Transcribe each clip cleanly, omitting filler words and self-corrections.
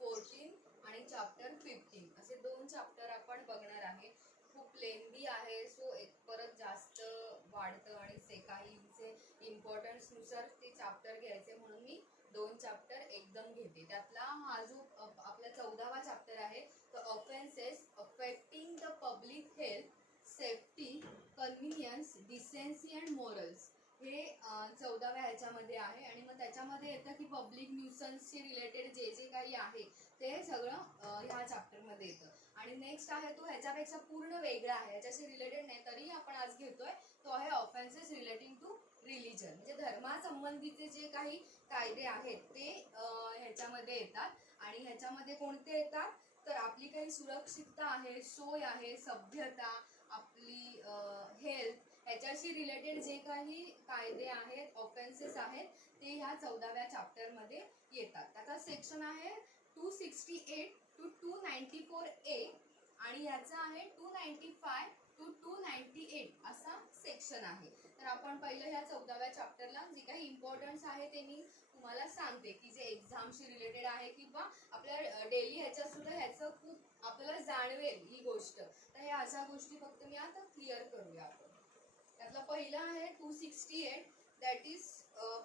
14 आणि चॅप्टर 15 असे 2 चॅप्टर आपण बघणार आहे. खूप लेंदी आहे, सो एक परत जास्त वाढतं आणि काहींचे इम्पॉर्टन्सनुसार ते चॅप्टर घ्यायचे म्हणून मी 2 चॅप्टर एकदम घेते. त्यातला हा जो आपला 14वा चॅप्टर आहे the offences affecting the public health, safety, convenience, decency and morals हे 14व्या ह्याच्यामध्ये आहे. आणि मग त्याच्यामध्ये येतं की पब्लिक न्यूसन्सशी रिलेटेड जे जे काही आहे ते सगळं ह्या चॅप्टरमध्ये येतं. आणि नेक्स्ट आहे तो ह्याच्यापेक्षा पूर्ण वेगळा आहे, ह्याच्याशी रिलेटेड नाही तरीही आपण आज घेतोय, तो आहे ऑफेन्सेस रिलेटिंग टू रिलिजन. म्हणजे धर्मासंबंधीचे जे काही कायदे आहेत ते ह्याच्यामध्ये येतात. आणि ह्याच्यामध्ये कोणते येतात तर आपली काही सुरक्षितता आहे, सोय आहे, सभ्यता, आपली हेल्थ ह्याच्याशी रिलेटेड जे काही कायदे आहेत, ऑफेन्सेस आहेत ते ह्या 14व्या चॅप्टरमध्ये येतात. त्याचा सेक्शन आहे 268 to 294A आणि याचा आहे 295 to 298 असा सेक्शन आहे. तर आपण पहिलं ह्या 14व्या चॅप्टरला जे काही इम्पॉर्टन्स आहे ते मी तुम्हाला सांगते की जे एक्झामशी रिलेटेड आहे किंवा आपल्या डेली ह्याच्यात सुद्धा ह्याचं खूप आपल्याला जाणवेल ही गोष्ट. तर ह्या अशा गोष्टी फक्त मी आता क्लिअर करूया आपण. त्यातला पहिला आहे 268 that is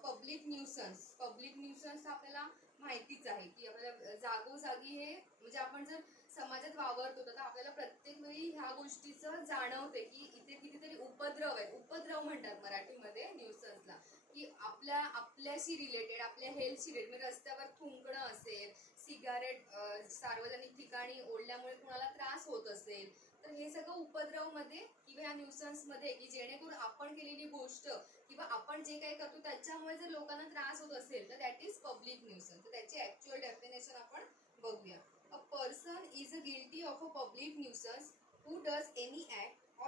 public nuisance. Public nuisance आपल्याला माहितीच आहे की आपल्याला जागोजागी हे म्हणजे आपण जर समाजात वावरतो तर आपल्याला प्रत्येक वेळी ह्या गोष्टीचं जाणवते की इथे कितीतरी उपद्रव आहे. उपद्रव म्हणतात मराठीमध्ये न्यूसन्सला, की आपल्याशी रिलेटेड, आपल्या हेल्थशी रिलेटेड, म्हणजे रस्त्यावर थुंकणं असेल, सिगारेट सार्वजनिक ठिकाणी ओढल्यामुळे कुणाला त्रास होत असेल तर हे सगळं उपद्रवमध्ये किंवा ह्या न्यूसन्समध्ये, की जेणेकरून आपण केलेली गोष्ट किंवा आपण जे काही करतो त्याच्यामुळे जर लोकांना त्रास होत असेल तर दॅट इज पब्लिक न्यूसन्स. तर त्याची ऍक्च्युअल डेफिनेशन आपण बघूया. A person is a guilty of a public nuisance who does any act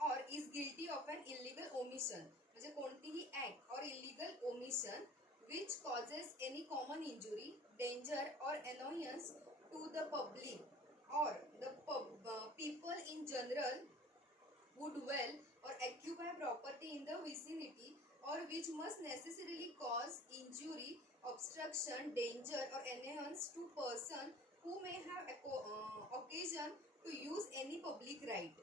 or is guilty of an illegal omission. म्हणजे कोणतीही act or illegal omission which causes any common injury, danger or annoyance to the public or the people in general who dwell or occupy property in the vicinity, or which must necessarily cause injury, obstruction, danger or annoyance to person who may have occasion to use any public right.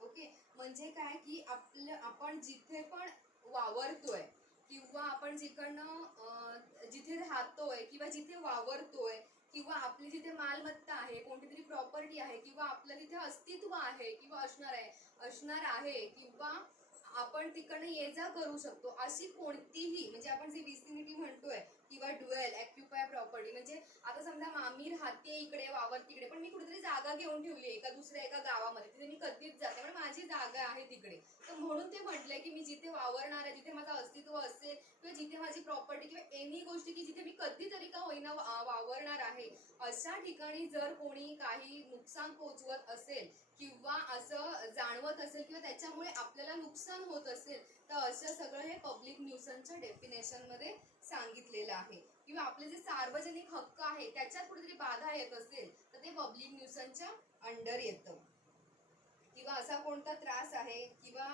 Okay, म्हणजे काय की आपण जिथे पण वावरतोय किंवा आपण जिथे राहतोय किंवा जिथे वावरतोय किंवा आपली जिथे मालमत्ता आहे, कोणती तरी प्रॉपर्टी आहे किंवा आपलं तिथे अस्तित्व आहे किंवा असणार आहे किंवा आपण तिकडनं ये जा करू शकतो अशी कोणतीही, म्हणजे आपण जी विसिनिटी म्हणतोय किंवा ड्वेल, ऑक्युपाय प्रॉपर्टी, म्हणजे आता समजा मी राहते इकडे, वावर तिकडे, पण मी कुठेतरी जागा घेऊन ठेवली एका गावामध्ये, तिथे मी कधीच जाते पण माझी जागा आहे तिकडे. तर म्हणून ते म्हटलंय की मी जिथे वावरणार आहे, जिथे माझं अस्तित्व असेल किंवा जिथे माझी प्रॉपर्टी किंवा एनी गोष्टी की जिथे मी कधीतरी का होईना वावरणार आहे अशा ठिकाणी जर कोणी काही नुकसान पोहोचवत असेल किंवा असं जाणवत असेल किंवा त्याच्यामुळे आपल्याला नुकसान होत असेल तर असं सगळं हे पब्लिक न्यूसन्सच्या डेफिनेशन मध्ये सांगितलेलं आहे. किंवा आपले जे सार्वजनिक हक्क आहे त्याच्यात कुठेतरी बाधा येत असेल तर ते पब्लिक न्यूसन्सच्या अंडर येतं. किंवा असा कोणता त्रास आहे किंवा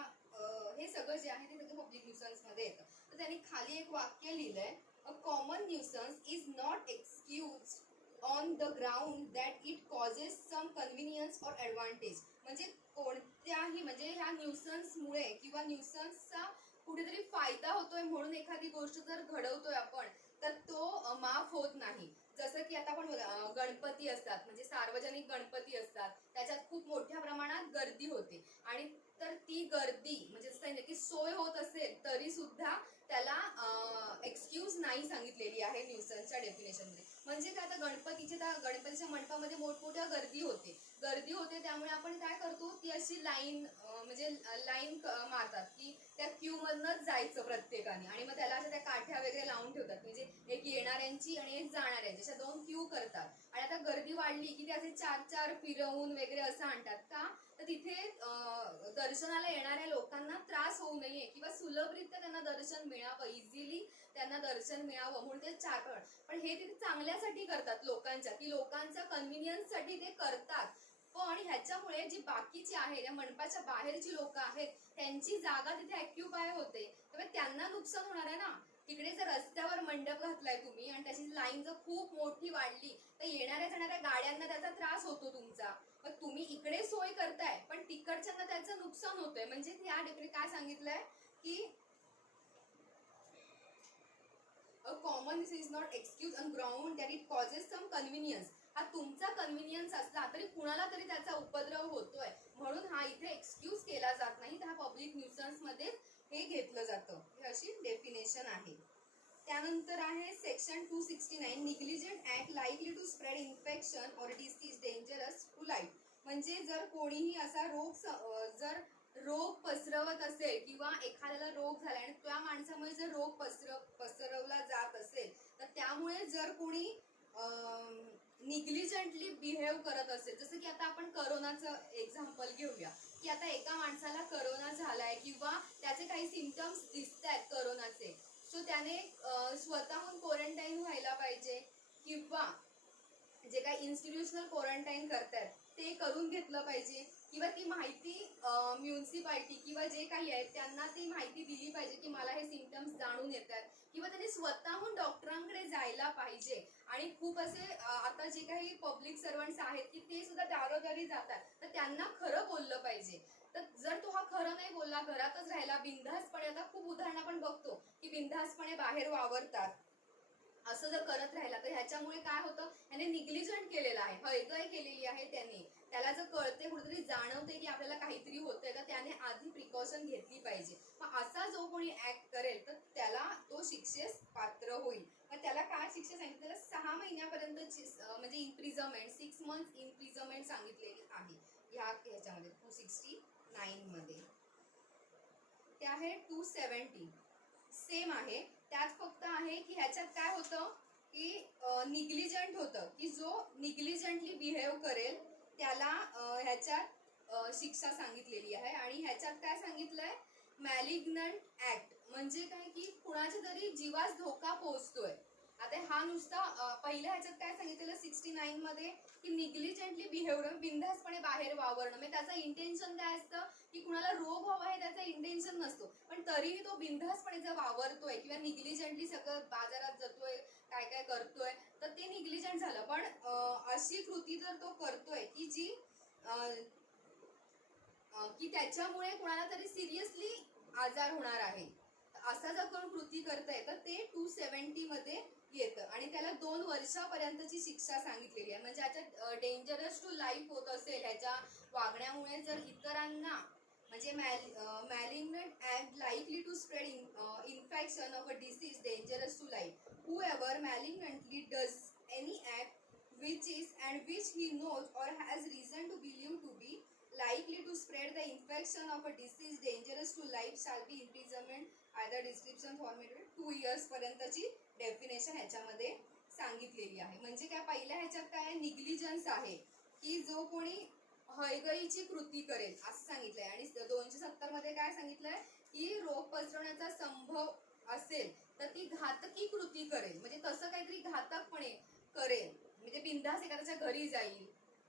हे सगळं जे आहे ते सगळं पब्लिक न्यूसन्स मध्ये येतं. तर त्यांनी खाली एक वाक्य लिहिलंय, a common nuisance is not excuse on the ground that it causes some convenience or advantage. म्हणजे कोणत्याही, म्हणजे ह्या न्यूसन्समुळे किंवा न्यूसन्सचा कुठेतरी फायदा होतोय म्हणून एखादी गोष्ट जर घडवतोय आपण तर तो माफ होत नाही. जसं की आता आपण गणपती असतात, म्हणजे सार्वजनिक गणपती असतात, त्याच्यात खूप मोठ्या प्रमाणात गर्दी होते आणि तर ती गर्दी म्हणजे असं की सोय होत असेल तरी सुद्धा त्याला एक्सक्यूज नाही सांगितलेली आहे न्यूसन्सच्या डेफिनेशनमध्ये. म्हणजे काय, आता गणपतीच्या मंडपामध्ये मोठमोठ्या गर्दी होते त्यामुळे आपण काय करतो, ती अशी लाईन म्हणजे लाईन मारतात की त्या क्यू मधनच जायचं प्रत्येकाने आणि मग त्याला अशा त्या काठ्या वगैरे लावून ठेवतात, म्हणजे एक येणाऱ्यांची आणि एक जाणाऱ्यांची अशा 2 क्यू करतात. आणि आता गर्दी वाढली की ते असे 4 फिरवून वगैरे असं आणतात का, तर तिथे दर्शनाला येणाऱ्या लोकांना त्रास होऊ नये किंवा सुलभरित्या त्यांना दर्शन मिळावं, इझिली त्यांना दर्शन मिळावं म्हणून ते 4 पण हे तिथे चांगल्यासाठी करतात लोकांच्या, की लोकांच्या कन्व्हिनियन्ससाठी ते करतात. पण ह्याच्यामुळे जी बाकीची आहे, या मंडपाच्या बाहेरची लोक आहेत त्यांची जागा तिथे ऑक्युपाय होते, त्यामुळे त्यांना नुकसान होणार आहे ना. इकडे जर रस्त्यावर मंडप घातलाय तुम्ही आणि त्याची लाईन जर खूप मोठी वाढली तर येणाऱ्या जाणाऱ्या गाड्यांना त्याचा त्रास होतो तुमचा. मग तुम्ही इकडे सोय करताय पण तिकडच्यांना त्याचं नुकसान होतंय. म्हणजे या ठिकाणी काय सांगितलंय की a common is not excuse on ground that it causes some convenience. हा तुमचा कन्व्हिनियन्स असला तरी कुणाला तरी त्याचा उपद्रव होतोय म्हणून हा इथे एक्सक्यूज केला जात नाही. हा पब्लिक न्यूसन्स मध्ये हे घेतलं जातं. ही अशी डेफिनेशन आहे. त्यानंतर आहे section 269 negligent act likely to spread infection or disease dangerous to life. म्हणजे जर कोणीही असा रोग पसरवत असेल किंवा एखाद्याला रोग झाला आणि त्या माणसामुळे जर रोग पसरवला जात असेल तर त्यामुळे जर कोणी निग्लिजंटली बिहेव करत असेल, जसं की आता आपण करोनाचं एक्झाम्पल घेऊया की आता एका माणसाला करोना झालाय किंवा त्याचे काही सिम्पटम्स दिसत आहेत करोनाचे, सो त्याने स्वतःहून क्वारंटाईन व्हायला पाहिजे किंवा जे काही इन्स्टिट्यूशनल क्वारंटाईन करतात ते करून घेतलं पाहिजे किंवा ती माहिती म्युन्सिपाल्टी किंवा जे काही आहेत त्यांना ती माहिती दिली पाहिजे की मला हे सिम्पटम्स जाणून येतात किंवा त्यांनी स्वतःहून डॉक्टरांकडे जायला पाहिजे. आणि खूप असे आता जे काही पब्लिक सर्वंट्स आहेत की ते सुद्धा दारोदारी जातात तर त्यांना खरं बोललं पाहिजे. तर जर तो हा खरं नाही बोलला, घरातच राहिला बिनधास्तपणे, आता खूप उदाहरणं आपण बघतो की बिनधास्तपणे बाहेर वावरतात, असं जर करत राहिला तर ह्याच्यामुळे काय होतं, ह्याने निग्लिजंट केलेलं आहे, हयगय केलेली आहे त्याने. त्याला जर कळते कुठेतरी जाणवते की आपल्याला काहीतरी होतंय तर त्याने आधी प्रिकॉशन घेतली पाहिजे. मग असा जो कोणी ऍक्ट करेल तर त्याला तो शिक्षेस पात्र होईल. मग त्याला काय शिक्षा सांगितली, त्याला 6 महिन्यापर्यंतची म्हणजे इम्प्रिझनमेंट 6 मंथ इम्प्रिझनमेंट सांगितलेली आहे ह्याच्यामध्ये 269 मध्ये. ते आहे 270 सेम आहे. त्यात फक्त आहे की ह्याच्यात काय होतं की निग्लिजंट होतं की जो निग्लिजंटली बिहेव करेल त्याला ह्याच्यात शिक्षा सांगितलेली आहे. आणि ह्याच्यात काय सांगितलंय, मॅलिग्नंट ऍक्ट म्हणजे काय की कुणाच्या तरी जीवास धोका पोहोचतोय. आता हा नुसता पहिल्या ह्याच्यात काय सांगितलेलं 69 मध्ये की निग्लिजंटली बिहेव्हिअर, बिनधास्तपणे बाहेर वावरणं, म्हणजे त्याचं इंटेन्शन काय असतं की कुणाला रोग हवा आहे त्याचा इंटेन्शन नसतो पण तरीही तो बिनधास्तपणे जर वावरतोय किंवा निग्लिजंटली सगळं बाजारात जातोय काय काय करतोय तर ते निग्लिजंट झालं. पण अशी कृती जर तो करतोय की जी की त्याच्यामुळे कुणाला तरी सिरियसली आजार होणार आहे, असा जर कोण कृती करताय तर ते 270 मध्ये येतं आणि त्याला 2 वर्षापर्यंतची शिक्षा सांगितलेली आहे. म्हणजे याच्यात डेंजरस टू लाईफ होत असेल ह्याच्या वागण्यामुळे, जर इतरांना म्हणजे malignant act likely to spread infection of a disease dangerous to life, whoever malignantly does any act which is and which he knows or has reason to believe to be likely to spread the infection of a disease dangerous to life shall be imprisonment either description format 2 years पर्यंतची definition ह्याच्यामध्ये सांगितलेली आहे. म्हणजे काय, पहिल्या ह्याच्यात काय negligence आहे की जो कोणी हयगईची कृती करेल असं सांगितलंय. आणि 270 मध्ये काय सांगितलंय की रोग पसरवण्याचा संभव असेल तर ती घातकी कृती करेल, म्हणजे तसं काहीतरी घातकपणे करेल, म्हणजे बिनधास्त एखाद्याच्या घरी जाईल,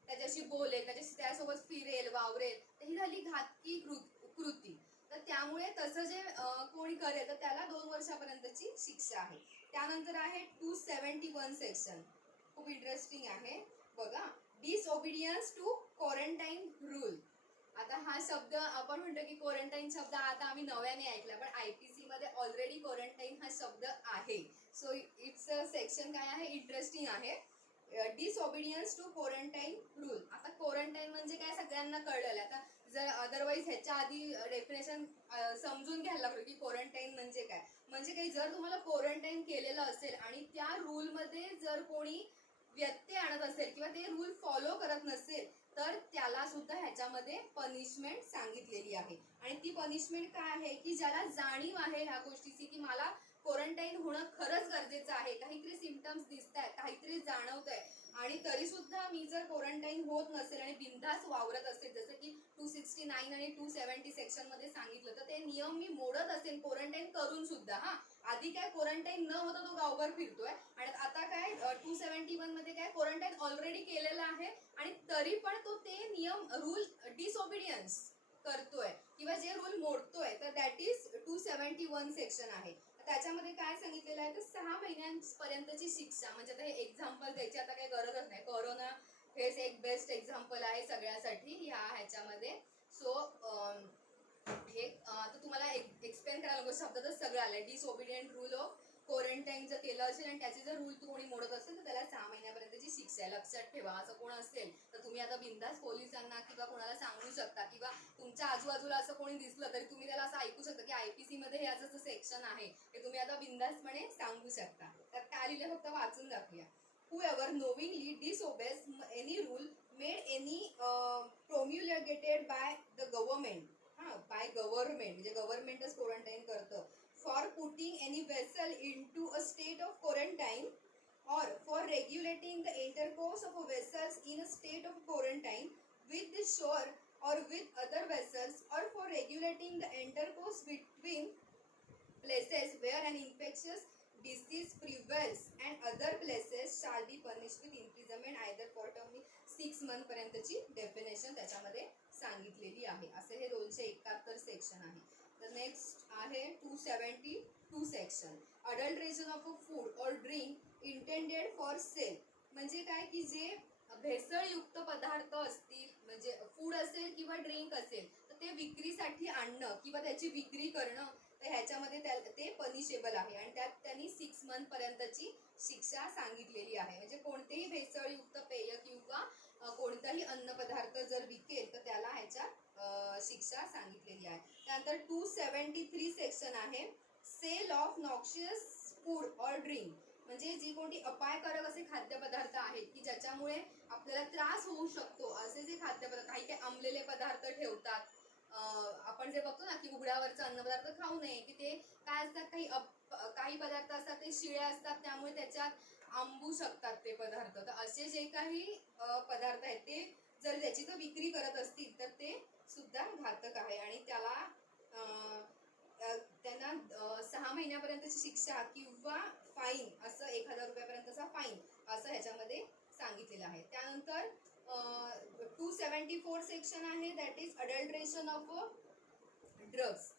त्याच्याशी बोलेल, त्यासोबत फिरेल वावरेल, तर ही झाली घातकी कृती. तर त्यामुळे तसं जे कोणी करेल तर त्याला 2 वर्षापर्यंतची शिक्षा आहे. त्यानंतर आहे 271 सेक्शन, खूप इंटरेस्टिंग आहे बघा, डिसओबिडियन्स टू क्वारंटाईन रूल. आता हा शब्द आपण म्हणतो की क्वारंटाईन शब्द आता आम्ही नव्याने ऐकला पण आयपीसी मध्ये ऑलरेडी क्वारंटाईन हा शब्द आहे. सो इट्स सेक्शन काय आहे, इंटरेस्टिंग आहे. Disobedience to quarantine rule. आता क्वारंटाईन म्हणजे काय सगळ्यांना कळलेलं. आता जर अदरवाईज ह्याच्या आधी डेफिनेशन समजून घ्यायला लागलं की क्वारंटाईन म्हणजे काय, म्हणजे काही जर तुम्हाला क्वारंटाईन केलेलं असेल आणि त्या रूल मध्ये जर कोणी व्यत्यय आणत असेल किंवा ते रूल फॉलो करत नसेल तर त्याला सुद्धा ह्याच्यामध्ये पनिशमेंट सांगितलेली आहे. आणि ती पनिशमेंट काय आहे की ज्याला जाणीव आहे ह्या गोष्टीची की मला क्वारंटाईन होणं खरंच गरजेचं आहे, काहीतरी सिम्पटम्स दिसत आहेत, काहीतरी जाणवत आहे आणि तरी सुद्धा मी जर क्वारंटाईन होत नसेल आणि बिनधास्त वावरत असेल, जसं की 269 आणि 270 सेक्शन मध्ये सांगितलं, तर ते नियम मी मोडत असेल क्वारंटाईन करून सुद्धा, हा आधी काय क्वारंटाईन न होता तो गावभर फिरतोय आणि आता काय 271 मध्ये काय क्वारंटाईन ऑलरेडी केलेलं आहे आणि तरी पण तो ते नियम रूल डिसओबिडियन्स करतोय किंवा जे रूल मोडतोय तर दॅट इज 271 सेक्शन आहे. त्याच्यामध्ये काय सांगितलेलं आहे तर 6 महिन्यांपर्यंतची शिक्षा. म्हणजे आता हे एक्झाम्पल द्यायची आता काही गरजच नाही. कोरोना हेच एक बेस्ट एक्झाम्पल आहे सगळ्यासाठी ह्याच्यामध्ये. सो हे तर तुम्हाला एक्सप्लेन करायला नको, शब्दातच सगळं आलंय. डिसओबिडियंट रूल ऑफ क्वारंटाईन जर केलं असेल आणि त्याचे जर रूल कोणी मोडत असेल तर त्याला 6 महिन्यापर्यंतची शिक्षा आहे. लक्षात ठेवा. असं कोण असेल तर तुम्ही आता बिंदास पोलिसांना किंवा कोणाला सांगू शकता, किंवा तुमच्या आजूबाजूला असं कोणी दिसलं तरी तुम्ही त्याला असं ऐकू शकता की IPC मध्ये हे असं सेक्शन आहे, हे तुम्ही आता बिंदासपणे सांगू शकता. तर काय लिहिलं फक्त वाचून दाखवूया. Whoever knowingly disobeys any rule made any promulgated by the government, by government म्हणजे गव्हर्नमेंटच क्वारंटाईन करतं, for putting any vessel into a state of quarantine or for regulating the intercourse of vessels in a state of quarantine with the shore or with other vessels, or for regulating the intercourse between places where an infectious disease prevails and other places shall be punished with imprisonment either for term 6 month पर्यंतची definition त्याच्यामध्ये सांगितलेली आहे. असे हे 271 section आहे. तर next आहे 272 section, adulteration of a food और ड्रिंक इंटेंडेड फॉर सेल. म्हणजे काय की जे भेसळयुक्त पदार्थ असतील, म्हणजे फूड असेल किंवा ड्रिंक असेल, तर ते विक्रीसाठी आणणं किंवा त्याची विक्री करणं, तर ह्याच्यामध्ये ते पनिशेबल आहे. आणि त्यात त्यांनी 6 मंथ पर्यंतची शिक्षा सांगितलेली आहे. म्हणजे कोणतेही भेसळयुक्त पेय किंवा कोणताही अन्नपदार्थ जर विकेल तर त्याला ह्याच्यात शिक्षा सांगितलेली आहे. त्यानंतर 273 सेक्शन आहे, सेल ऑफ नॉक्शियस फूड और ड्रिंक. म्हणजे जी कोणती अपायकारक असे खाद्यपदार्थ आहेत की ज्याच्यामुळे आपल्याला त्रास होऊ शकतो, असे जे खाद्यपदार्थ, काही काही आंबलेले पदार्थ ठेवतात. आपण जे बघतो ना की उघड्यावरचा अन्नपदार्थ खाऊ नये, की ते काय असतात, काही पदार्थ असतात ते शिळे असतात, त्यामुळे त्याच्यात आंबू शकतात ते पदार्थ. तर असे जे काही पदार्थ आहेत ते जर त्याची जर विक्री करत असतील तर ते सुद्धा घातक आहे. आणि त्यांना 6 महिन्यापर्यंतची शिक्षा किंवा फाईन, असं 1000 रुपयापर्यंतचा फाईन असं ह्याच्यामध्ये सांगितलेलं आहे. त्यानंतर 274 सेक्शन आहे, that is adulteration of drugs.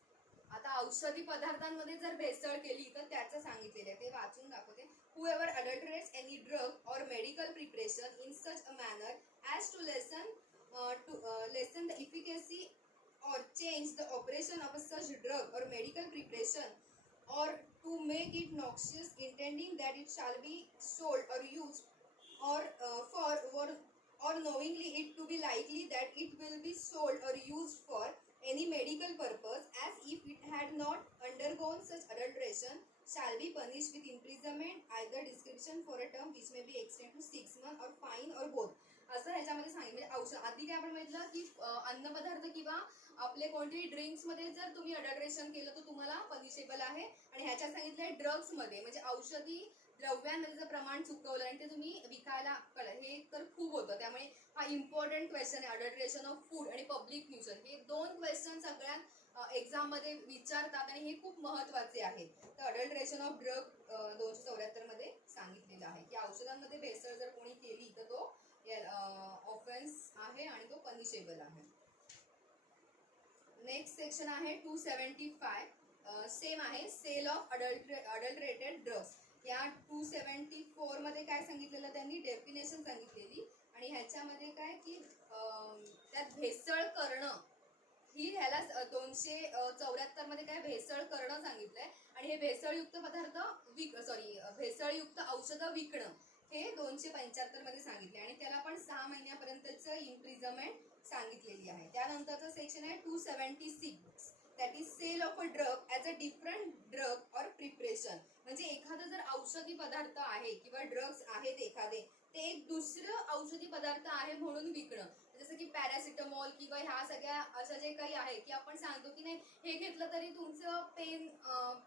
आता औषधी पदार्थांमध्ये जर भेसळ केली तर त्याचं सांगितलेलं आहे, ते वाचून दाखवते. Whoever adulterates any drug or medical preparation in such a manner as to lessen the efficacy or change the operation of such drug or medical preparation, or to make it noxious, intending that it shall be sold or used or knowingly it to be likely that it will be sold or used for any medical purpose, as if it had not undergone such adulteration, shall be punished with imprisonment either description for a term which may be extended to 6 months or fine or both. असं ह्याच्यामध्ये सांगितलं. म्हणजे औषध आधी काय आपण म्हटलं की अन्नपदार्थ किंवा आपले कोणतेही ड्रिंक्स मध्ये जर तुम्ही अडल्ट्रेशन केलं तर तुम्हाला पनिशेबल आहे. आणि ह्याच्यात सांगितलंय ड्रग्स मध्ये, म्हणजे औषधी द्रव्यांमध्ये जर प्रमाण चुकवलं आणि ते तुम्ही विकायला, हे तर खूप होतं. त्यामुळे हा इम्पॉर्टंट क्वेश्चन आहे, अडल्ट्रेशन ऑफ फूड आणि पब्लिक न्यूजन. हे 2 क्वेश्चन सगळ्यात एक्झाम मध्ये विचारतात आणि हे खूप महत्वाचे आहेत. तर अडल्ट्रेशन ऑफ ड्रग 274 मध्ये सांगितलेलं आहे की औषधांमध्ये भेसळ जर कोणी केली तर तो ऑफेन्स आहे आणि तो पनिशेबल आहे. नेक्स्ट सेक्शन आहे 275, सेम आहे, सेल ऑफ अडल्ट्रेटेड ड्रग्स. या 274 मध्ये काय सांगितलेलं, त्यांनी डेफिनेशन सांगितलेली. आणि ह्याच्यामध्ये काय की त्यात भेसळ करणं ही, ह्याला 274 मध्ये काय भेसळ करणं सांगितलंय. आणि हे भेसळयुक्त पदार्थ भेसळयुक्त औषधं विकणं हे 275 मध्ये सांगितले. आणि त्याला पण 6 महिन्यापर्यंतचं इम्प्रिझनमेंट सांगितलेली आहे. त्यानंतरचं सेक्शन आहे 276, that is sale of a drug as a different drug or preparation. म्हणजे एखादं जर औषधी पदार्थ आहे किंवा ड्रग्स आहेत एखादे, ते एक दुसरं औषधी पदार्थ आहे म्हणून विकणं. जसं की पॅरासिटामॉल किंवा ह्या सगळ्या अशा जे काही आहे की आपण सांगतो की नाही हे घेतलं तरी तुमचं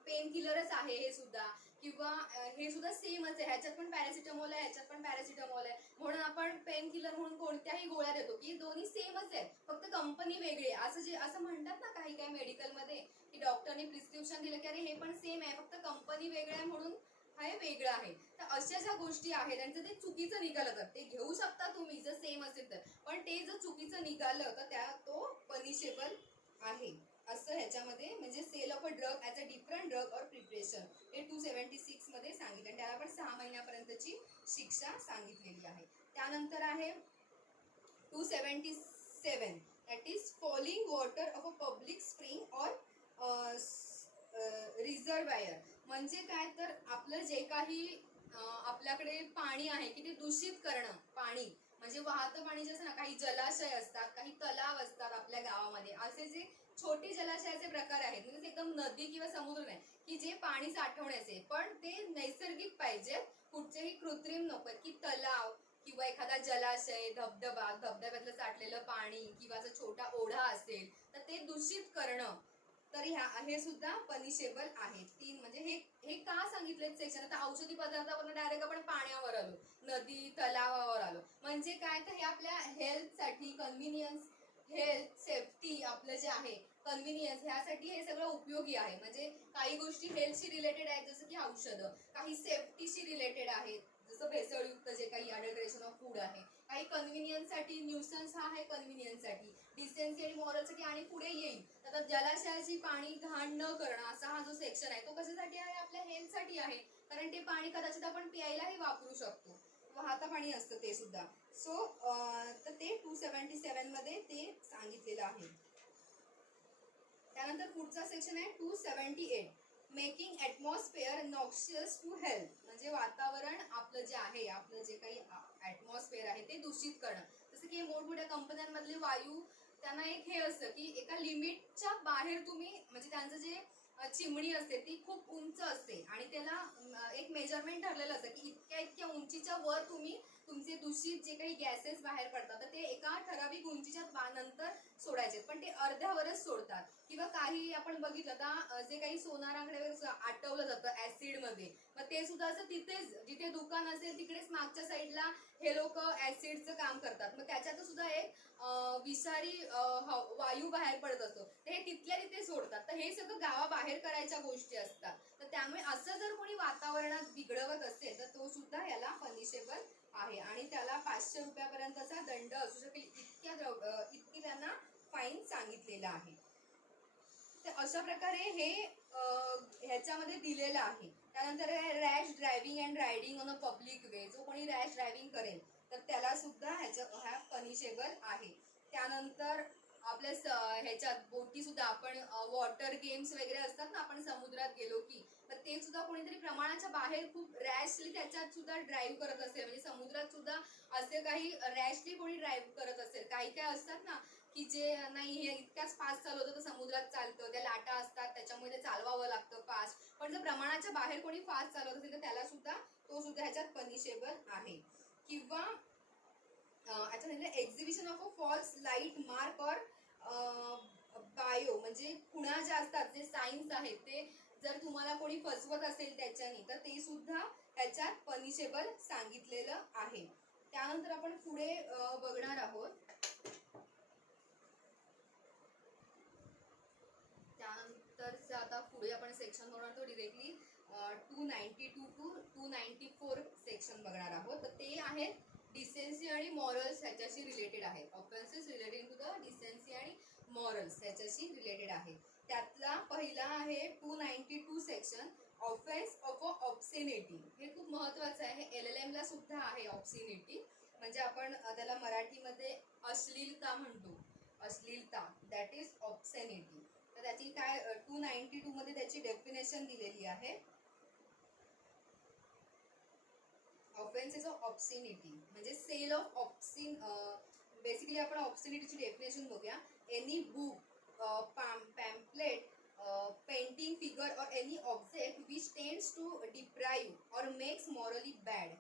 पेन किलरच आहे हे सुद्धा, किंवा हे सुद्धा सेमच आहे, ह्याच्यात पण पॅरासिटामॉल आहे ह्याच्यात पण पॅरासिटामॉल आहे, म्हणून आपण पेन किलर म्हणून कोणत्याही गोळ्या देतो की दोन्ही सेमच आहेत, फक्त कंपनी वेगळी आहे, असं म्हणतात ना काही काही मेडिकलमध्ये की डॉक्टरने प्रिस्क्रिप्शन दिलं की अरे हे पण सेम आहे, फक्त कंपनी वेगळी आहे म्हणून हे वेगळं आहे. तर अशा ज्या गोष्टी आहेत त्यांचं ते चुकीचं निघालं तर ते घेऊ शकता तुम्ही जर सेम असेल तर, पण ते जर चुकीचं निघालं तर तो पनिशेबल आहे. असं ह्याच्यामध्ये म्हणजे sale of a drug as a different drug or preparation हे 276 मध्ये सांगितलं. त्याला पण 6 महिन्यापर्यंतची शिक्षा सांगितलेली आहे. त्यानंतर आहे 277 that is falling water of a public spring और रिझर्वायर. म्हणजे काय तर आपलं जे काही आपल्याकडे पाणी आहे की ते दूषित करणं. पाणी म्हणजे वाहतं पाणी जे असतं ना, काही जलाशय असतात, काही तलाव असतात आपल्या गावामध्ये, असे जे छोटे जलाशयाचे प्रकार आहेत, म्हणजे एकदम नदी किंवा समुद्र नाही की जे पाणी साठवण्याचे, पण ते नैसर्गिक पाहिजे, कुठचेही कृत्रिम नको, की तलाव किंवा एखादा जलाशय, धबधबा, धबधब्यातलं साठलेलं पाणी किंवा असं छोटा ओढा असेल तर ते दूषित करणं, तर हे सुद्धा पनिशेबल आहे. 3 म्हणजे हे का सांगितले सेक्शन. आता औषधी पदार्थावर डायरेक्ट आपण पाण्यावर आलो, नदी तलावावर आलो, म्हणजे काय तर हे आपल्या हेल्थसाठी कन्व्हिनियन्स, हेल्थ सेफ्टी आपलं जे आहे कन्व्हिनियन्स ह्यासाठी हे सगळं उपयोगी आहे. म्हणजे काही गोष्टी हेल्थशी रिलेटेड आहेत जसं की औषधं, काही सेफ्टीशी रिलेटेड आहेत जसं भेसळयुक्त जे काही अडल्ट्रेशन ऑफ फूड आहे, काही कन्व्हिनियन्ससाठी, न्यूसन्स हा आहे कन्व्हिनियन्ससाठी, डिसेन्सी आणि मॉरलसाठी, आणि पुढे येईल. आता जलाशयाची पाणी घाण न करणं असा हा जो सेक्शन आहे तो कशासाठी आहे, आपल्या हेल्थसाठी आहे, कारण ते पाणी कदाचित आपण प्यायलाही वापरू शकतो, वाहतं पाणी असतं ते सुद्धा. सो तर ते 277 मध्ये ते सांगितलेलं आहे. त्यानंतर पुढचा सेक्शन आहे 278 making atmosphere noxious to health. म्हणजे वातावरण आपलं जे आहे, आपलं जे काही ॲटमॉस्फिअर आहे ते दूषित करणं. जसं की मोठमोठ्या कंपन्यांमधले वायू, त्यांना एक हे असतं की एका लिमिटच्या बाहेर तुम्ही, म्हणजे त्यांचं जे चिमणी असते ती खूप उंच असते आणि त्याला एक मेजरमेंट ठरलेलं असतं की इतक्या इतक्या उंचीच्या वर तुम्ही तुमचे दूषित जे काही गॅसेस बाहेर पडतात तर ते एका ठराविक उंचीच्या नंतर सोडायचे, पण ते अर्ध्यावरच सोडतात. किंवा काही आपण बघितलं आता जे काही सोनाराकडे आटवलं जातं ऍसिड मध्ये, मग ते सुद्धा असं तिथेच जिथे दुकान असेल तिकडेच मागच्या साईडला हे लोक ऍसिडचं काम करतात. मग त्याच्यात सुद्धा एक विषारी वायू बाहेर पडत असतो, ते हे तिथल्या तिथे सोडतात. तर हे सगळं गावाबाहेर करायच्या गोष्टी असतात. तर त्यामुळे असं जर कोणी वातावरणात बिघडवत असेल तर तो सुद्धा याला पनिशेबल आहे आणि त्याला 500 रुपयापर्यंतचा दंड असू शकेल, इतकी त्यांना फाईन सांगितलेला आहे. तर अशा प्रकारे हे ह्याच्यामध्ये दिलेलं आहे. त्यानंतर rash driving and riding on a public way. जो कोणी रॅश ड्रायव्हिंग करेल तर त्याला सुद्धा ह्या पनिशेबल आहे. त्यानंतर आपल्या ह्याच्यात बोटी सुद्धा आपण वॉटर गेम्स वगैरे असतात ना, आपण समुद्रात गेलो की, तर ते सुद्धा कोणीतरी प्रमाणाच्या बाहेर खूप रॅशली त्याच्यात सुद्धा ड्राईव्ह करत असेल, म्हणजे समुद्रात सुद्धा असे काही रॅशली कोणी ड्राईव्ह करत असेल. काही काय असतात ना की जे नाही हे इतक्याच फास्ट चालवतं तर समुद्रात चालतं, त्या लाटा असतात त्याच्यामुळे ते चालवावं लागतं फास्ट, पण जर प्रमाणाच्या बाहेर कोणी फास्ट चालवत असेल तर त्याला सुद्धा तो सुद्धा ह्याच्यात पनिशेबल आहे. किंवा याच्यानंतर exhibition of a false light mark or buoy, म्हणजे खुणा ज्या असतात जे सायन्स आहेत ते जर तुम्हाला कोणी फसवत असेल त्याच्यानी तर ते सुद्धा ह्याच्यात पनिशेबल सांगितलेलं आहे. त्यानंतर आपण पुढे बघणार आहोत. त्यानंतर आता पुढे आपण सेक्शन बघणार तो डिरेक्टली 292 टू 294 सेक्शन बघणार आहोत. तर ते आहेत डिसेन्सी आणि मॉरल्स ह्याच्याशी रिलेटेड आहेत. Offences relating to the decency आणि मॉरल्स ह्याच्याशी रिलेटेड आहे. त्यातला पहिला आहे 292 सेक्शन ऑफेन्स ऑफ ऑब्सिनिटी. हे खूप महत्वाचं आहे. LLM ला सुद्धा आहे ऑब्सिनिटी, म्हणजे आपण त्याला मराठीमध्ये अश्लीलता म्हणतो. अश्लीलता दॅट इज ऑब्सेनिटी. तर त्याची काय 292 मध्ये त्याची डेफिनेशन दिलेली आहे. ऑफेन्सेस ऑफ ऑब्सिनिटी म्हणजे सेल ऑफ ऑब्सिन. बेसिकली आपण ऑब्सिनिटीची डेफिनेशन बघूया. Any book, pamphlet, painting, figure or any object which tends to deprive or makes morally bad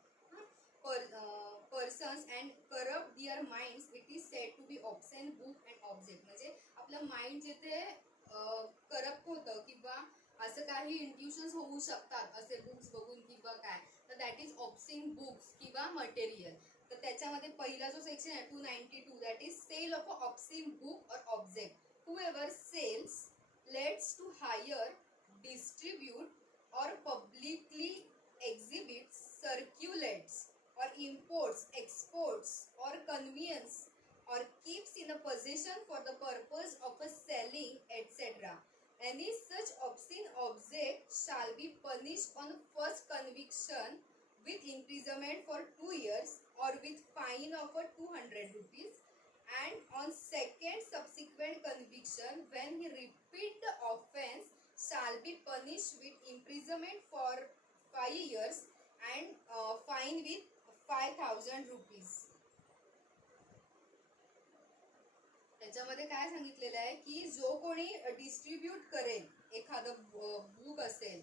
persons and corrupt their minds, it is said to be obscene book and object. म्हणजे आपलं mind जिथे corrupt होतं किंवा असं काही intuitions होऊ शकतात असे बुक्स बघून किंवा काय, तर दॅट इज ऑब्सिन बुक्स किंवा मटेरियल. तर त्याच्यामध्ये पहिला जो सेक्शन आहे 292 that is sale of a obscene book or object. whoever sells, lets to hire, distribute or publicly exhibits, circulates or imports, exports or conveys or keeps in a possession for the purpose of a selling etc. shall be punished on first conviction with imprisonment for 2 years or with fine of 200 rupees, and on second subsequent conviction when he repeat the offense shall be punished with imprisonment for 5 years and fine with 5,000 rupees. त्याच्यामध्ये काय सांगितलेलं आहे की जो कोणी distribute करेल एखादं book असेल,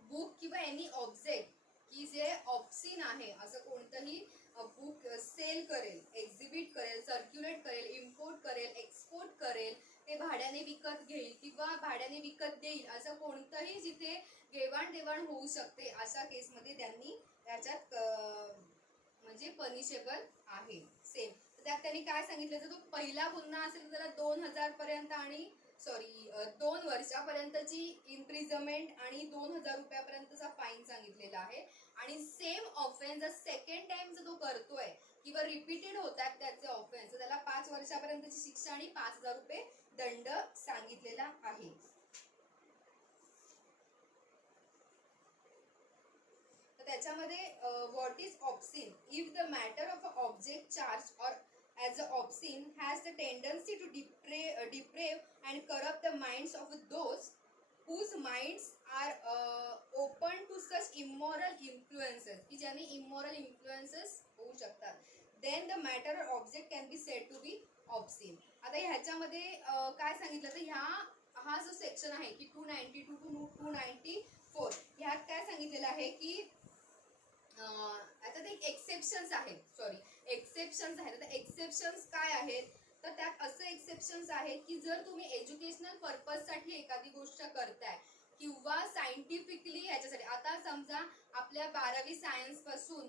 बुक किंवा एनी ऑब्जेक्ट की जे ऑब्सिन आहे असं कोणतंही बुक सेल करेल, एक्झिबिट करेल, सर्क्युलेट करेल, इम्पोर्ट करेल, एक्सपोर्ट करेल, ते भाड्याने विकत घेईल किंवा भाड्याने विकत देईल, असं कोणतंही जिथे देवाणदेवाण होऊ शकते अशा केसमध्ये त्यांनी त्याच्यात म्हणजे पनिशेबल आहे. सेम त्यात त्यांनी काय सांगितलं, जर तो पहिला गुन्हा असेल तर त्याला 2,000 पर्यंत आणि 2 वर्षापर्यंतची इम्प्रिझनमेंट आणि 2,000 रुपयापर्यंतचा फाईन सांगितलेला आहे. आणि सेम ऑफेन्स जर सेकंड टाइम जर तो करतोय किंवा रिपीटेड होतात त्याचे ऑफेन्स तर त्याला 5 वर्षापर्यंतची शिक्षा आणि 5,000 रुपये दंड सांगितलेला आहे. त्याच्यामध्ये what is obscene, if the matter of a object charge or as a obscene has the tendency to deprave and corrupt the minds of those whose minds are open to such immoral influences, की ज्याने immoral influences होऊ शकतात, then the matter or object can be said to be obscene. आता ह्याच्यामध्ये काय सांगितलं तर हा जो सेक्शन आहे की 292 to 294 ह्यात काय सांगितलेलं आहे की आता ते एक्सेप्शन्स आहेत, एक्सेप्शन्स आहेत. तर एक्सेप्शन्स काय आहेत तर त्यात असं एक्सेप्शन्स आहेत की जर तुम्ही एज्युकेशनल पर्पजसाठी एखादी गोष्ट करताय किंवा सायंटिफिकली ह्याच्यासाठी, आता समजा आपल्या 12वी सायन्स पासून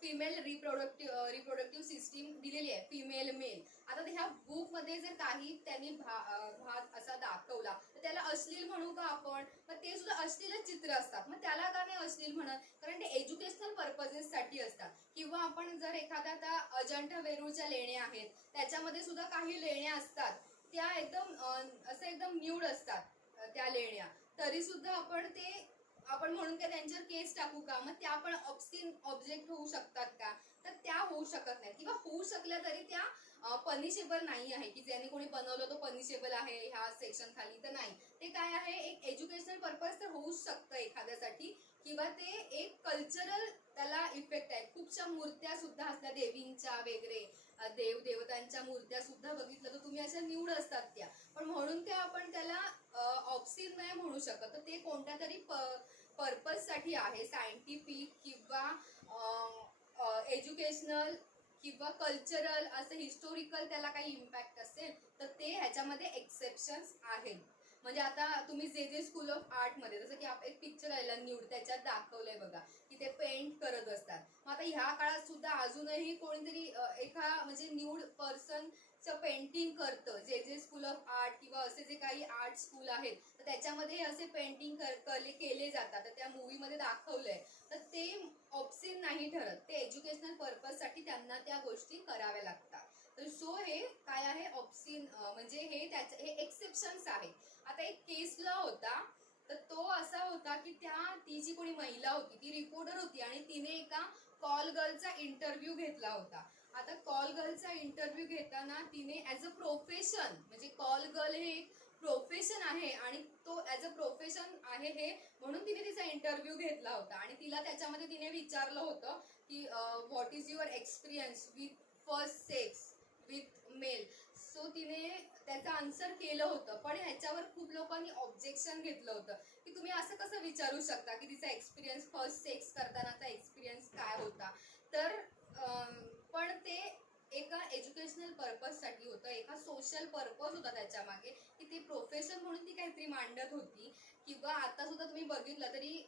फिमेल रिप्रोडक्टिव्ह सिस्टीम दिलेली आहे, फिमेल मेल. आता ह्या बुक मध्ये जर काही त्यांनी भाग असा दाखवला तर त्याला अश्लील म्हणू का आपण, तर ते सुद्धा अश्लीलच चित्र असतात, मग त्याला का नाही अश्लील म्हणत, कारण ते एज्युकेशनल पर्पजेस साठी असतात. किंवा आपण जर एखाद्या आता अजंठा वेरूळच्या लेण्या आहेत त्याच्यामध्ये सुद्धा काही लेण्या असतात त्या एकदम न्यूड असतात त्या लेण्या, तरी सुद्धा आपण म्हणून काय त्यांच्यावर केस टाकू का, मग त्या पण ऑब्सिन ऑब्जेक्ट होऊ शकतात का, तर त्या होऊ शकत नाही किंवा होऊ शकल्या तरी त्या पनिशेबल नाही आहे की ज्याने कोणी बनवलं तो पनिशेबल आहे ह्या सेक्शन खाली, तर नाही. ते काय आहे एक एज्युकेशनल पर्पज तर होऊच शकतं एखाद्यासाठी किंवा ते एक कल्चरल त्याला इफेक्ट आहे. खूपशा मूर्त्या सुद्धा असल्या देवींच्या वगैरे, देवदेवतांच्या मूर्त्या सुद्धा बघितलं तर तुम्ही अशा न्यूड असतात त्या, पण म्हणून काय आपण त्याला ऑब्सिन नाही म्हणू शकत. तर ते कोणत्या तरी पर्पज साठी आहे, सायंटिफिक किंवा एज्युकेशनल किंवा कल्चरल असं हिस्टोरिकल त्याला काही इम्पॅक्ट असेल तर ते ह्याच्यामध्ये एक्सेप्शन्स आहेत. म्हणजे आता तुम्ही जे स्कूल ऑफ आर्ट मध्ये जसं की एक पिक्चर आलेला न्यूड त्याच्यात दाखवलंय बघा की ते पेंट करत असतात. मग आता ह्या काळात सुद्धा अजूनही कोणीतरी म्हणजे न्यूड पर्सनचं पेंटिंग करतं, जे स्कूल ऑफ आर्ट किंवा असे जे काही आर्ट स्कूल आहेत तर त्याच्यामध्ये असे पेंटिंग केले जातात. तर त्या मूवीमध्ये दाखवलंय तर ते ऑब्सिन नाही ठरत, ते एज्युकेशनल पर्पज साठी त्यांना त्या गोष्टी कराव्या लागतात. तर सो हे काय आहे ऑब्सिन म्हणजे हे एक्सेप्शन्स आहे. आता एक केस लॉ होता तर तो असा होता की ती जी कोणी महिला होती ती रिपोर्टर होती आणि तिने एका कॉल गर्लचा इंटरव्ह्यू घेतला होता. आता कॉल गर्लचा इंटरव्ह्यू घेताना तिने ऍज अ प्रोफेशन, म्हणजे कॉल गर्ल हे एक प्रोफेशन आहे आणि तो ऍज अ प्रोफेशन आहे हे म्हणून तिने तिचा इंटरव्ह्यू घेतला होता. आणि तिला त्याच्यामध्ये तिने विचारलं होतं की what is your experience with first sex with mail. So तिने त्याचं आन्सर केलं होतं, पण ह्याच्यावर खूप लोकांनी ऑब्जेक्शन घेतलं होतं की तुम्ही असं कसं विचारू शकता की तिचा एक्सपिरियन्स फर्स्ट सेक्स करतानाचा एक्सपिरियन्स काय होता. तर पण ते एका एज्युकेशनल पर्पज साठी होतं, एका सोशल पर्पज होता त्याच्या मागे की ते प्रोफेशन म्हणून ती काहीतरी मांडत होती. किंवा आता सुद्धा तुम्ही बघितलं तरी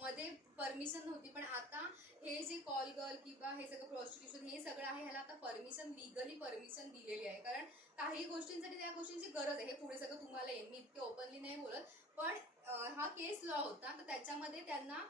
मध्ये परमिशन नव्हती, पण आता हे जे कॉल गर्ल किंवा हे सगळं प्रॉस्टिट्यूशन हे सगळं आहे ह्याला आता परमिशन, लिगली परमिशन दिलेली आहे. कारण काही गोष्टींसाठी त्या गोष्टींची गरज आहे. हे पुढे सगळं तुम्हाला येईल, मी इतके ओपनली नाही बोलत, पण हा केस लॉ होता तर त्याच्यामध्ये त्यांना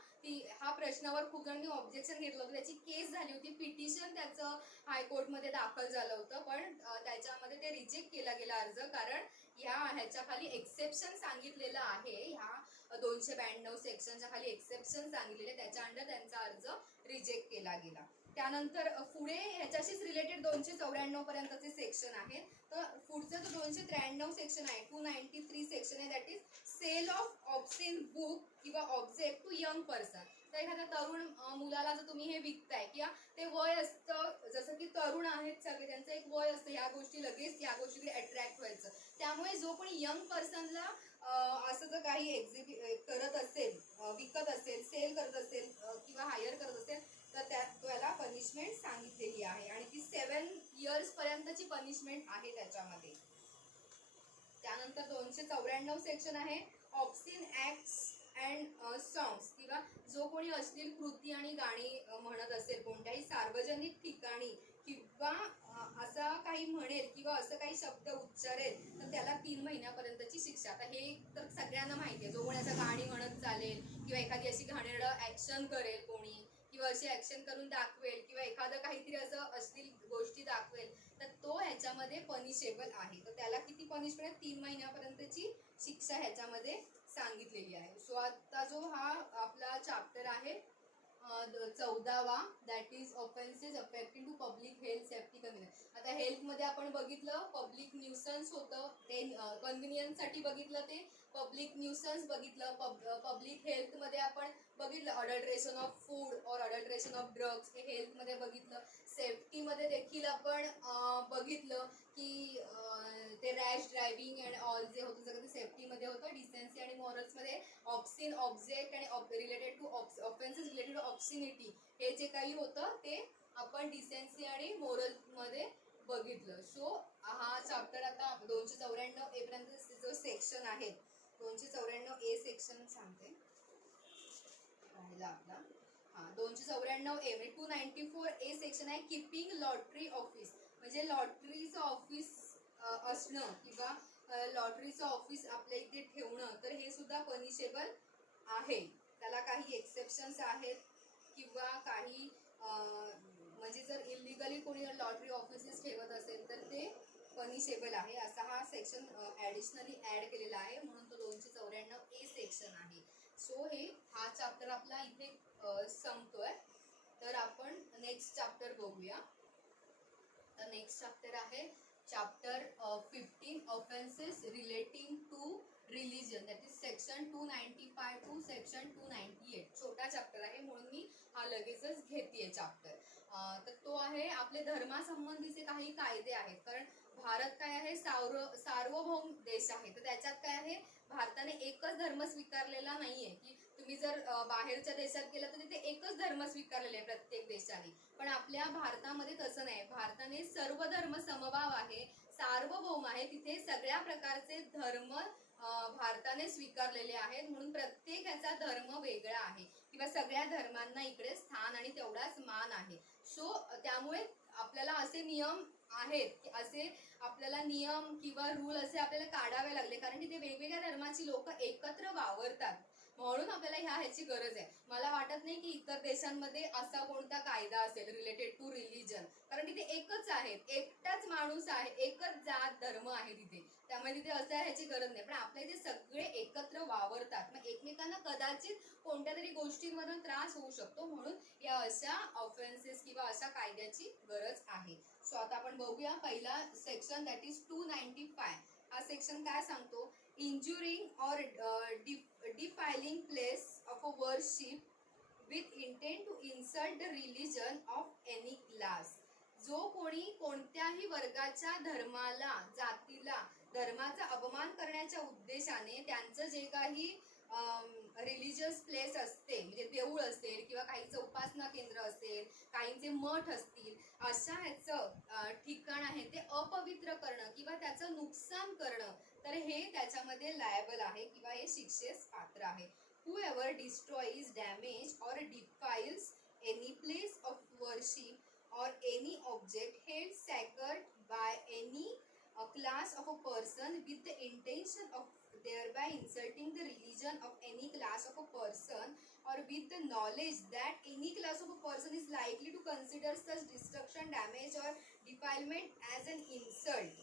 हा प्रश्नावर खूप जणांनी ऑब्जेक्शन घेतलं होतं, त्याची केस झाली होती, पिटिशन त्याचं हायकोर्टमध्ये दाखल झालं होतं, पण त्याच्यामध्ये ते रिजेक्ट केला गेला अर्ज, कारण ह्याच्या खाली एक्सेप्शन सांगितलेलं आहे ह्या 292 सेक्शनच्या खाली एक्सेप्शन सांगितलेले, त्याच्या अंडर त्यांचा अर्ज रिजेक्ट केला गेला. त्यानंतर पुढे ह्याच्याशीच रिलेटेड 294 पर्यंतचे सेक्शन आहेत. तर पुढचं जो 293 सेक्शन आहे, 293 सेक्शन आहे, that is sale of obscene book किंवा ऑब्जेक्ट टू यंग पर्सन. तर एखाद्या तरुण मुलाला जर तुम्ही हे विकताय किंवा ते वय असतं, जसं की तरुण आहेत सगळे, त्यांचं एक वय असतं या गोष्टी लगेच या गोष्टीकडे अट्रॅक्ट व्हायचं. त्यामुळे जो कोणी यंग पर्सनला असं जर काही करत असेल, विकत असेल, सेल करत असेल किंवा हायर करत असेल, तर त्याला पनिशमेंट सांगितलेली आहे आणि ती 7 इयर्स पर्यंतची पनिशमेंट आहे त्याच्यामध्ये. त्यानंतर 294 सेक्शन आहे ऑब्स्सीन ऍक्ट्स अँड सॉंग्स, किंवा जो कोणी अश्लील कृती आणि गाणी म्हणत असेल कोणत्याही सार्वजनिक ठिकाणी किंवा असा काही म्हणेल किंवा असं काही शब्द उच्चारेल तर त्याला 3 महिन्यापर्यंतची शिक्षा. आता हे तर सगळ्यांना माहिती आहे, जो कोणी असं गाणी म्हणत चालेल किंवा एखादी अशी घाणेरडं ऍक्शन करेल कोणी किंवा अशी ऍक्शन करून दाखवेल किंवा एखादं काहीतरी असं अश्लील गोष्टी दाखवेल तर तो ह्याच्यामध्ये पनिशेबल आहे. तर त्याला किती पनिशमेंट, 3 महिन्यापर्यंतची शिक्षा ह्याच्यामध्ये सांगितलेली आहे. सो आता जो हा आपला चॅप्टर आहे 14वा, that is offences affecting to public health safety convenience. आता हेल्थ मध्ये आपण बघितलं पब्लिक न्यूसन्स होतं, ते कन्व्हिनियन्स साठी बघितलं, ते पब्लिक न्यूसन्स बघितलं. पब्लिक हेल्थ मध्ये आपण बघितलं अडल्ट्रेशन ऑफ फूड और अडल्ट्रेशन ऑफ ड्रग्स, हे हेल्थ मध्ये बघितलं. सेफ्टी मध्ये देखील आपण बघितलं की ते रॅश ड्रायव्हिंग अँड ऑल जे होतं सगळं ते सेफ्टी मध्ये होतं. डिसेन्सी आणि मॉरल्स मध्ये ऑब्स्सीन ऑब्जेक्ट आणि related to offences related to obscenity हे जे काही होतं ते आपण डिसेन्सी आणि मोरल मध्ये बघितलं. सो हा चॅप्टर आता 294 ए पर्यंत जो सेक्शन आहे, 294 ए सेक्शन सांगते राहिला आपला. 294 ए म्हणजे 294 ए सेक्शन आहे कीपिंग लॉटरी ऑफिस, म्हणजे लॉटरीचं ऑफिस असणं किंवा लॉटरीचं ऑफिस आपल्या इथे ठेवणं, तर हे सुद्धा पनिशेबल आहे. त्याला काही एक्सेप्शन्स आहेत किंवा काही म्हणजे जर इलिगली कोणी लॉटरी ऑफिसेस ठेवत असेल तर ते पनिशेबल आहे. असा हा सेक्शन ॲडिशनली ॲड केलेला आहे, म्हणून तो 294 ए सेक्शन आहे. सो हा चॅप्टर आपला इथे संपतोय. तर आपण नेक्स्ट चॅप्टर बघूया. तर नेक्स्ट चॅप्टर आहे chapter 15 offences relating to religion, that is section 295 to section 298. छोटा चॅप्टर आहे म्हणून मी हा लगेचच घेतेय चॅप्टर. तर तो आहे आपले धर्मासंबंधीचे काही कायदे आहेत. कारण भारत काय आहे, सार्वभौम देश आहे. तर त्याच्यात काय आहे, भारताने एकच धर्म स्वीकारलेला नाहीये की तुम्ही जर बाहेरच्या देशात गेला तर तिथे एकच धर्म स्वीकारलेले आहे प्रत्येक देशाने, पण आपल्या भारतामध्ये तसं नाही. भारताने सर्व धर्म समभाव आहे, सार्वभौम आहे, तिथे सगळ्या प्रकारचे धर्म भारताने स्वीकारलेले आहेत. म्हणून प्रत्येक ह्याचा धर्म वेगळा आहे किंवा सगळ्या धर्मांना इकडे स्थान आणि तेवढाच मान आहे. सो त्यामुळे आपल्याला असे नियम आहेत की असे आपल्याला नियम किंवा रूल असे आपल्याला काढावे लागले, कारण की ते वेगवेगळ्या धर्माची लोक एकत्र वावरतात, म्हणून आपल्याला ह्याची गरज आहे. मला वाटत नाही की इतर देशांमध्ये असा कोणता कायदा असेल रिलेटेड टू रिलीजन, कारण तिथे एकच आहे, एकटाच माणूस आहे, एकच जात धर्म आहे तिथे, त्यामुळे तिथे असं ह्याची गरज नाही. पण आपल्या इथे सगळे एकत्र वावरतात, मग एकमेकांना कदाचित कोणत्या तरी गोष्टींमधून त्रास होऊ शकतो, म्हणून या अशा ऑफेन्सेस किंवा अशा कायद्याची गरज आहे. सो आता आपण बघूया पहिला सेक्शन, दॅट इज 295. हा सेक्शन काय सांगतो, इंजुरिंग और defiling place of a worship with intent to insult the religion of any class. जो कोणी कोणत्याही वर्गाच्या धर्माला, जातीला, धर्माचा अपमान करण्याच्या उद्देशाने त्यांचं जे काही रिलिजियस प्लेस असते, म्हणजे देऊळ असेल किंवा काहीचं उपासना केंद्र असेल, काहींचे मठ असतील, अशा ह्याचं ठिकाण आहे ते अपवित्र करणं किंवा त्याचं नुकसान करणं, तर हे त्याच्यामध्ये लायबल आहे किंवा हे शिक्षेस पात्र आहे. Whoever destroys, damage or defiles any place of worship or any object held sacred by any class of a person with the intention of thereby insulting the religion of any class of a person or with the knowledge that any class of a person is likely to consider such destruction, damage or defilement as an insult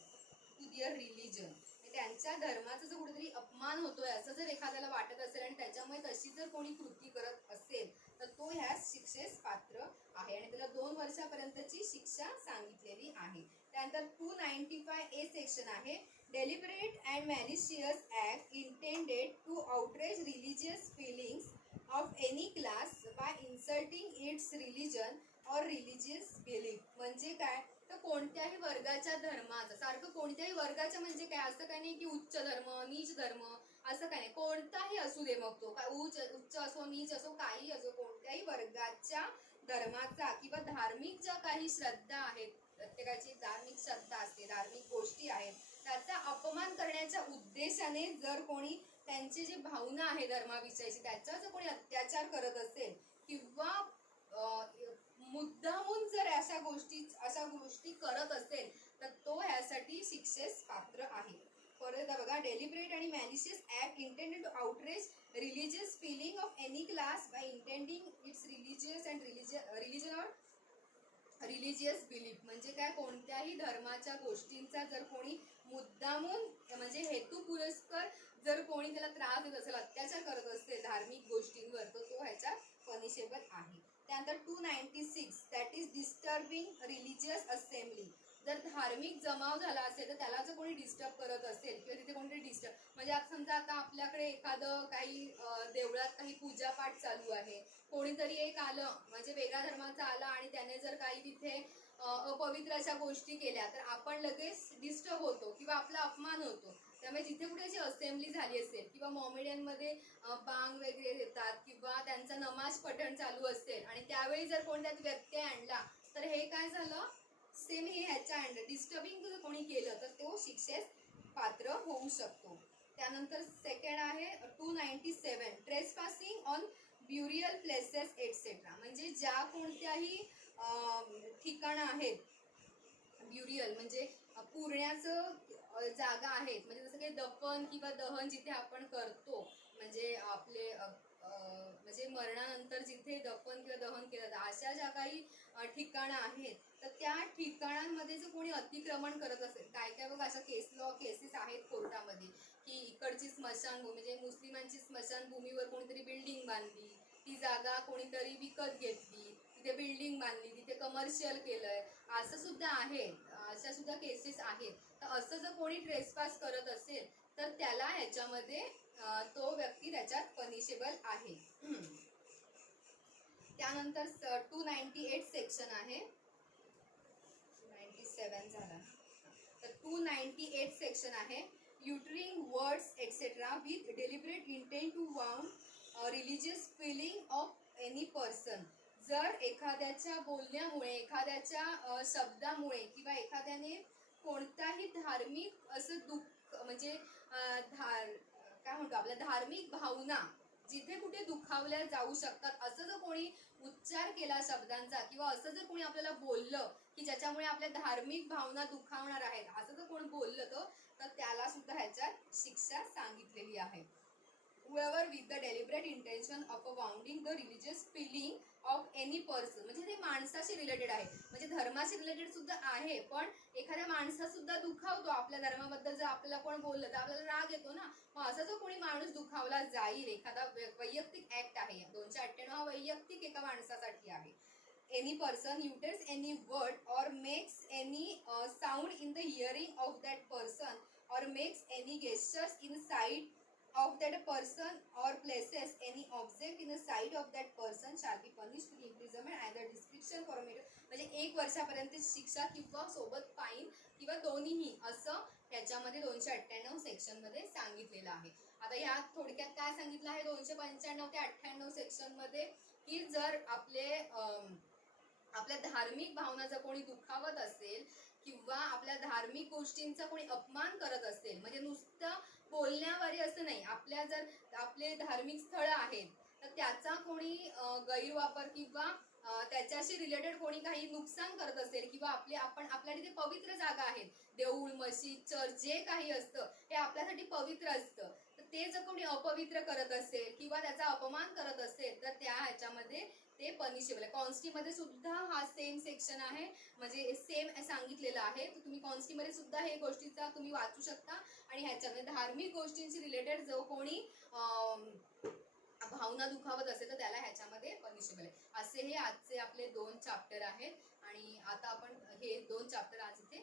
to their religion. त्यांच्या धर्माचा जर कुठेतरी अपमान होतोय असं जर एखाद्याला वाटत असेल आणि त्याच्यामुळे तशी जर कोणी कृती करत असेल तर तो ह्या शिक्षेस पात्र आहे आणि त्याला 2 वर्षापर्यंतची शिक्षा सांगितलेली आहे. त्यानंतर 295A सेक्शन आहे, deliberate and malicious act intended to outrage religious feelings of any class by insulting its religion or religious belief. म्हणजे काय तर कोणत्याही वर्गाच्या धर्माचं, सारखं कोणत्याही वर्गाच्या म्हणजे काय असं काही नाही की उच्च धर्म नीच धर्म असं काही नाही, कोणताही असू दे मग तो काय उच्च असो नीच असो काही असो, कोणत्याही वर्गाच्या धर्माचा किंवा धार्मिक ज्या काही श्रद्धा आहेत, प्रत्येकाची धार्मिक श्रद्धा असते, धार्मिक गोष्टी आहेत, त्याचा अपमान करण्याच्या उद्देशाने जर कोणी त्यांची जी भावना आहे धर्माविषयीची त्याच्यावर जर कोणी अत्याचार करत असेल किंवा मुद्दामून जर अशा गोष्टी करत असेल तर तो ह्यासाठी शिक्षेस पात्र आहे. परत बघा, डेलिबरेट आणि malicious act intended to outrage religious feeling of any class by intending its religious and religion or religious belief. म्हणजे काय, कोणत्याही धर्माच्या गोष्टींचा जर कोणी मुद्दामून म्हणजे हेतू पुरस्कर जर कोणी त्याला त्रास देत असेल, अत्याचार करत असेल धार्मिक गोष्टींवर तर तो ह्याच्या पनिशेबल आहे. त्यानंतर 296 that is disturbing religious assembly. जर धार्मिक जमाव झाला असेल तर त्याला जर कोणी डिस्टर्ब करत असेल किंवा तिथे कोणतरी डिस्टर्ब म्हणजे आता समजा आता आपल्याकडे एखादं काही देवळात काही पूजापाठ चालू आहे, कोणीतरी एक आलं म्हणजे वेगळ्या धर्माचा आला आणि त्याने जर काही तिथे अपवित्र अशा गोष्टी केल्या तर आपण लगेच डिस्टर्ब होतो किंवा आपला अपमान होतो. त्यामुळे जिथे कुठे अशी असेंब्ली झाली असेल किंवा मॉमेडियनमध्ये बांग वगैरे देतात किंवा त्यांचा नमाज पठण चालू असेल आणि त्यावेळी जर कोणत्यात व्यत्यय आणला तर हे काय झालं, सेम हे ह्याच्या अंडर डिस्टर्बिंग जर कोणी केलं तर तो शिक्षेस पात्र होऊ शकतो. त्यानंतर सेकंड आहे 297 trespassing on burial places etcetera. म्हणजे ज्या कोणत्याही ठिकाणं आहेत, ब्युरियल म्हणजे पुरण्याचं जागा आहेत, म्हणजे जसं काही दफन किंवा दहन जिथे आपण करतो म्हणजे आपले म्हणजे मरणानंतर जिथे दफन किंवा दहन केलं जातं अशा ज्या काही ठिकाणं आहेत तर त्या ठिकाणांमध्ये जर कोणी अतिक्रमण करत असेल, काय काय बघा अशा केसेस आहेत कोर्टामध्ये की इकडची स्मशानभूमी म्हणजे मुस्लिमांची स्मशानभूमीवर कोणीतरी बिल्डिंग बांधली, ती जागा कोणीतरी विकत घेतली, तिथे बिल्डिंग बांधली, तिथे कमर्शियल केलंय, असं सुद्धा आहे, अशा सुद्धा केसेस आहेत. तर असं जर कोणी ट्रेसपास करत असेल तर त्याला ह्याच्यामध्ये तो व्यक्ती त्याच्यात पनिशेबल आहे. त्यानंतर 298 सेक्शन आहे, 97 झाला तर 298 सेक्शन आहे, uttering words etcetera with deliberate intent to wound religious feeling of any person. जर एखाद्याच्या बोलण्यामुळे, एखाद्याच्या शब्दामुळे किंवा एखाद्याने कोणताही धार्मिक असं दुःख म्हणजे काय म्हणतो आपल्या धार्मिक भावना जिथे कुठे दुखावल्या जाऊ शकतात असं जर कोणी उच्चार केला शब्दांचा किंवा असं जर कोणी आपल्याला बोललं की ज्याच्यामुळे आपल्या धार्मिक भावना दुखावणार आहेत असं जर कोणी बोललं तर त्याला सुद्धा ह्याच्यात शिक्षा सांगितलेली आहे. whoever with the deliberate intention of wounding the religious feeling of any person. म्हणजे ते माणसाशी रिलेटेड आहे, म्हणजे धर्माशी रिलेटेड सुद्धा आहे, पण एखाद्या माणसाला सुद्धा दुखावतो. आपल्या धर्माबद्दल जर आपल्याला कोण बोललं तर आपल्याला राग येतो ना, मग असा जो कोणी माणूस दुखावला जाईल, एखादा वैयक्तिक ऍक्ट आहे, 298 हा वैयक्तिक एका माणसासाठी आहे. any person utters any word or makes any sound in the hearing of that person or makes any gestures in sight of that person or places any object in the sight of that person shall be punished with imprisonment either description for a matter. म्हणजे 1 वर्षापर्यंत शिक्षा किंवा सोबत fine किंवा दोन्हीही असं त्याच्यामध्ये 298 section मध्ये सांगितलेलं आहे. आता यात थोडक्यात काय सांगितलं आहे 295 ते 98 सेक्शन मध्ये की जर आपल्या धार्मिक भावना जर कोणी दुखावत असेल किंवा आपल्या धार्मिक गोष्टींचा कोणी अपमान करत असेल, म्हणजे नुसतं बोलण्यावारे असं नाही, आपल्या जर आपले धार्मिक स्थळ आहेत तर त्याचा कोणी गैरवापर किंवा त्याच्याशी रिलेटेड कोणी काही नुकसान करत असेल किंवा आपल्या तिथे पवित्र जागा आहेत, देऊळ मशीद चर्च जे काही असतं हे आपल्यासाठी पवित्र असतं, तर ते जर कोणी अपवित्र करत असेल किंवा त्याचा अपमान करत असेल तर त्या ह्याच्यामध्ये ते पनिशेबल आहे. कॉन्स्टीमध्ये सुद्धा हा सेम सेक्शन आहे, म्हणजे सेम सांगितलेलं आहे, तर तुम्ही कॉन्स्टीमध्ये सुद्धा हे गोष्टीचा तुम्ही वाचू शकता आणि आणि ह्याच्यामध्ये धार्मिक गोष्टींशी रिलेटेड जो कोणी भावना दुखावत असेल तर त्याला ह्याच्यामध्ये पनिशेबल आहे. असे हे आजचे आपले 2 चॅप्टर आहेत आणि आता आपण हे 2 चॅप्टर आज इथे